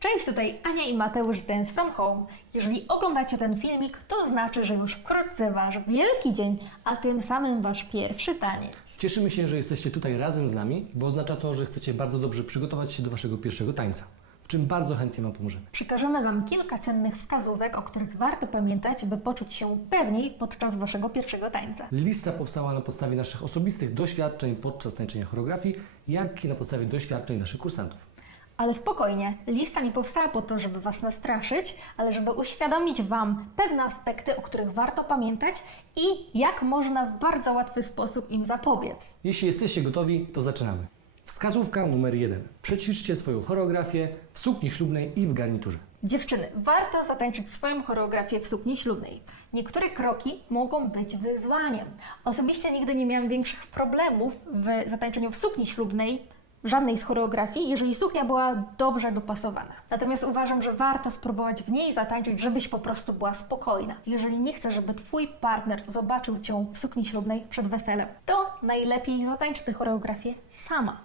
Cześć, tutaj Ania i Mateusz z Dance From Home. Jeżeli oglądacie ten filmik, to znaczy, że już wkrótce Wasz wielki dzień, a tym samym Wasz pierwszy taniec. Cieszymy się, że jesteście tutaj razem z nami, bo oznacza to, że chcecie bardzo dobrze przygotować się do Waszego pierwszego tańca, w czym bardzo chętnie Wam pomożemy. Przekażemy Wam kilka cennych wskazówek, o których warto pamiętać, by poczuć się pewniej podczas Waszego pierwszego tańca. Lista powstała na podstawie naszych osobistych doświadczeń podczas tańczenia choreografii, jak i na podstawie doświadczeń naszych kursantów. Ale spokojnie, lista nie powstała po to, żeby Was nastraszyć, ale żeby uświadomić Wam pewne aspekty, o których warto pamiętać i jak można w bardzo łatwy sposób im zapobiec. Jeśli jesteście gotowi, to zaczynamy. Wskazówka numer jeden. Przećwiczcie swoją choreografię w sukni ślubnej i w garniturze. Dziewczyny, warto zatańczyć swoją choreografię w sukni ślubnej. Niektóre kroki mogą być wyzwaniem. Osobiście nigdy nie miałam większych problemów w zatańczeniu w sukni ślubnej, żadnej z choreografii, jeżeli suknia była dobrze dopasowana. Natomiast uważam, że warto spróbować w niej zatańczyć, żebyś po prostu była spokojna. Jeżeli nie chcesz, żeby Twój partner zobaczył Cię w sukni ślubnej przed weselem, to najlepiej zatańcz tę choreografię sama.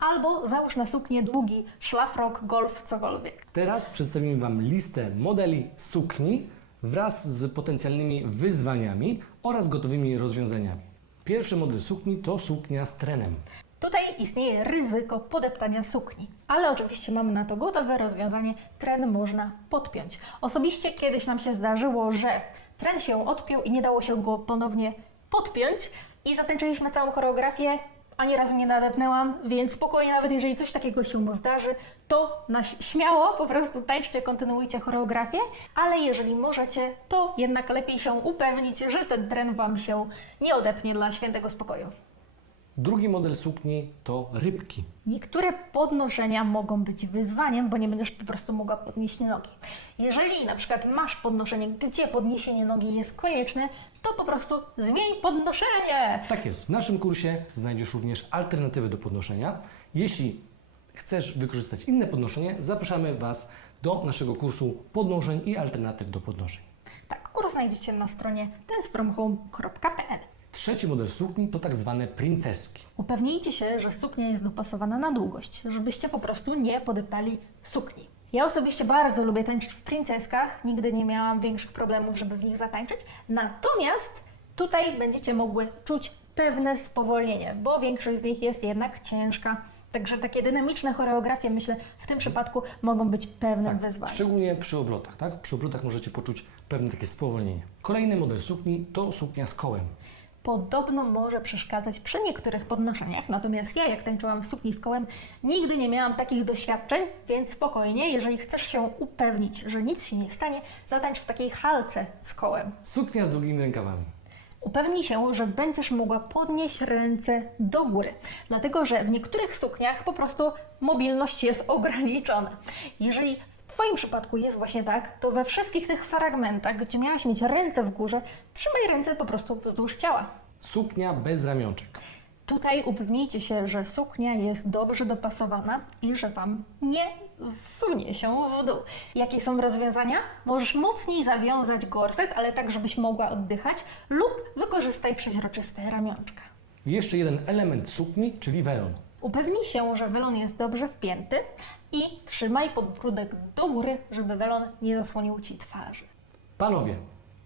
Albo załóż na suknię długi szlafrok, golf, cokolwiek. Teraz przedstawimy Wam listę modeli sukni wraz z potencjalnymi wyzwaniami oraz gotowymi rozwiązaniami. Pierwszy model sukni to suknia z trenem. Tutaj istnieje ryzyko podeptania sukni, ale oczywiście mamy na to gotowe rozwiązanie. Tren można podpiąć. Osobiście kiedyś nam się zdarzyło, że tren się odpiął i nie dało się go ponownie podpiąć i zatańczyliśmy całą choreografię. Ani razu nie nadepnęłam, więc spokojnie, nawet jeżeli coś takiego się zdarzy, to na śmiało po prostu tańczcie, kontynuujcie choreografię, ale jeżeli możecie, to jednak lepiej się upewnić, że ten tren Wam się nie odepnie dla świętego spokoju. Drugi model sukni to rybki. Niektóre podnoszenia mogą być wyzwaniem, bo nie będziesz po prostu mogła podnieść nogi. Jeżeli na przykład masz podnoszenie, gdzie podniesienie nogi jest konieczne, to po prostu zmień podnoszenie. Tak jest. W naszym kursie znajdziesz również alternatywy do podnoszenia. Jeśli chcesz wykorzystać inne podnoszenie, zapraszamy Was do naszego kursu podnoszeń i alternatyw do podnoszeń. Tak, kurs znajdziecie na stronie dancefromhome.pl. Trzeci model sukni to tak zwane princeski. Upewnijcie się, że suknia jest dopasowana na długość, żebyście po prostu nie podeptali sukni. Ja osobiście bardzo lubię tańczyć w princeskach, nigdy nie miałam większych problemów, żeby w nich zatańczyć. Natomiast tutaj będziecie mogły czuć pewne spowolnienie, bo większość z nich jest jednak ciężka. Także takie dynamiczne choreografie, myślę, w tym przypadku mogą być pewnym wyzwaniem. Szczególnie przy obrotach, tak? Przy obrotach możecie poczuć pewne takie spowolnienie. Kolejny model sukni to suknia z kołem. Podobno może przeszkadzać przy niektórych podnoszeniach, natomiast ja, jak tańczyłam w sukni z kołem, nigdy nie miałam takich doświadczeń, więc spokojnie, jeżeli chcesz się upewnić, że nic się nie stanie, zatańcz w takiej halce z kołem. Suknia z długimi rękawami. Upewnij się, że będziesz mogła podnieść ręce do góry, dlatego że w niektórych sukniach po prostu mobilność jest ograniczona. Jeżeli w Twoim przypadku jest właśnie tak, to we wszystkich tych fragmentach, gdzie miałaś mieć ręce w górze, trzymaj ręce po prostu wzdłuż ciała. Suknia bez ramionczek. Tutaj upewnijcie się, że suknia jest dobrze dopasowana i że Wam nie zsunie się w dół. Jakie są rozwiązania? Możesz mocniej zawiązać gorset, ale tak, żebyś mogła oddychać lub wykorzystaj przeźroczyste ramionczka. Jeszcze jeden element sukni, czyli welon. Upewnij się, że welon jest dobrze wpięty i trzymaj podbródek do góry, żeby welon nie zasłonił Ci twarzy. Panowie,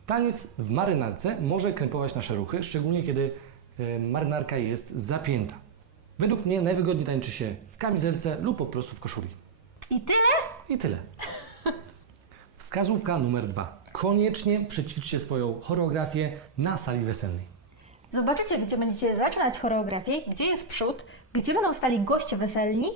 taniec w marynarce może krępować nasze ruchy, szczególnie kiedy e, marynarka jest zapięta. Według mnie najwygodniej tańczy się w kamizelce lub po prostu w koszuli. I tyle? I tyle. Wskazówka numer dwa. Koniecznie przećwiczcie swoją choreografię na sali weselnej. Zobaczycie, gdzie będziecie zaczynać choreografię, gdzie jest przód, gdzie będą stali goście weselni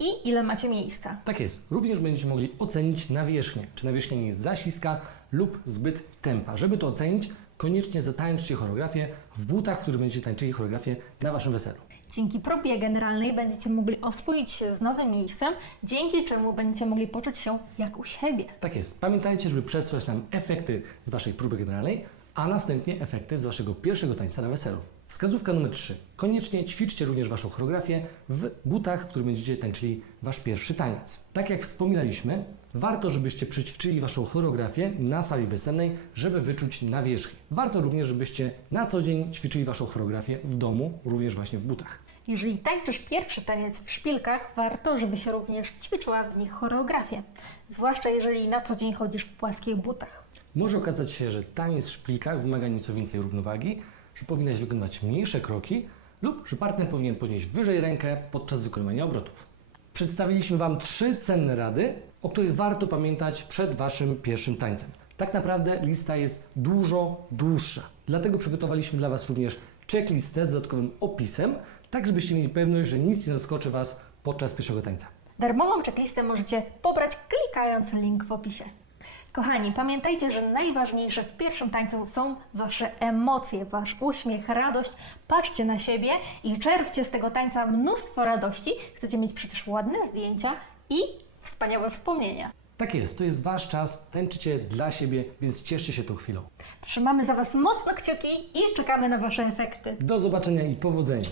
i ile macie miejsca. Tak jest. Również będziecie mogli ocenić nawierzchnię, czy nawierzchnia nie jest za śliska lub zbyt tempa. Żeby to ocenić, koniecznie zatańczcie choreografię w butach, w których będziecie tańczyli choreografię na Waszym weselu. Dzięki próbie generalnej będziecie mogli oswoić się z nowym miejscem, dzięki czemu będziecie mogli poczuć się jak u siebie. Tak jest. Pamiętajcie, żeby przesłać nam efekty z Waszej próby generalnej, a następnie efekty z Waszego pierwszego tańca na weselu. Wskazówka numer 3. Koniecznie ćwiczcie również Waszą choreografię w butach, w których będziecie tańczyli Wasz pierwszy taniec. Tak jak wspominaliśmy, warto, żebyście przećwiczyli Waszą choreografię na sali weselnej, żeby wyczuć nawierzchnię. Warto również, żebyście na co dzień ćwiczyli Waszą choreografię w domu, również właśnie w butach. Jeżeli tańczysz pierwszy taniec w szpilkach, warto, żebyś również ćwiczyła w nich choreografię. Zwłaszcza jeżeli na co dzień chodzisz w płaskich butach. Może okazać się, że taniec w szplikach wymaga nieco więcej równowagi, że powinnaś wykonywać mniejsze kroki lub że partner powinien podnieść wyżej rękę podczas wykonywania obrotów. Przedstawiliśmy Wam trzy cenne rady, o których warto pamiętać przed Waszym pierwszym tańcem. Tak naprawdę lista jest dużo dłuższa. Dlatego przygotowaliśmy dla Was również checklistę z dodatkowym opisem, tak żebyście mieli pewność, że nic nie zaskoczy Was podczas pierwszego tańca. Darmową checklistę możecie pobrać klikając link w opisie. Kochani, pamiętajcie, że najważniejsze w pierwszym tańcu są Wasze emocje, Wasz uśmiech, radość. Patrzcie na siebie i czerpcie z tego tańca mnóstwo radości. Chcecie mieć przecież ładne zdjęcia i wspaniałe wspomnienia. Tak jest, to jest Wasz czas, tańczycie dla siebie, więc cieszcie się tą chwilą. Trzymamy za Was mocno kciuki i czekamy na Wasze efekty. Do zobaczenia i powodzenia!